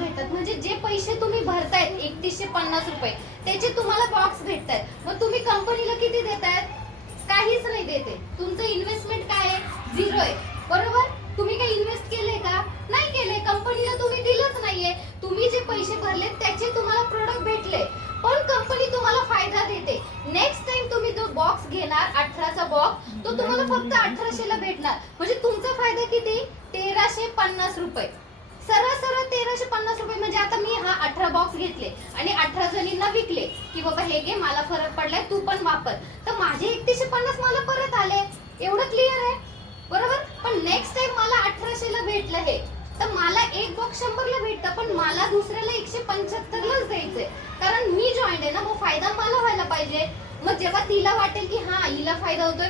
भेटतात. म्हणजे जे पैसे तुम्ही भरतायत 3150 रुपये त्याचे तुम्हाला बॉक्स भेटतात. मग तुम्ही कंपनीला किती देतायत? काहीच नाही देते. तुमचं इन्व्हेस्टमेंट काय आहे? झिरो आहे. बरोबर? तुम्ही काही इन्व्हेस्ट केले का? नाही केले. कंपनीला तुम्ही दिलंच नाहीये. तुम्ही जे पैसे भरले त्याचे तुम्हाला प्रोडक्ट भेटले, पण कंपनी तुम्हाला फायदा देते. नेक्स्ट टाइम तुम्ही तो बॉक्स घेणार 18चा बॉक्स, तो तुम्हाला फक्त 1800 ला भेटणार. म्हणजे तुमचा फायदा किती? 1350 रुपये. सरळ सरळ 1350 रुपये. म्हणजे आता मी हा 18 बॉक्स घेतले आणि 18 जणींना विकले की बाबा हे घे, मला फरक पडलाय, तू पण वापर, तर माझे 3150 मला परत आले. एवढं क्लिअर आहे? बरोबर. पण नेक्स्ट टाइम मला 1800 ला भेटलं हे, तर मला एक बॉक्स 100 ला भेटतं, पण मला दुसऱ्याला 175 लाच द्यायचंय. कारण मी जॉईंट आहे ना, मग फायदा मला व्हायला पाहिजे. मग जेव्हा तिला वाटेल की हा हिला फायदा होतोय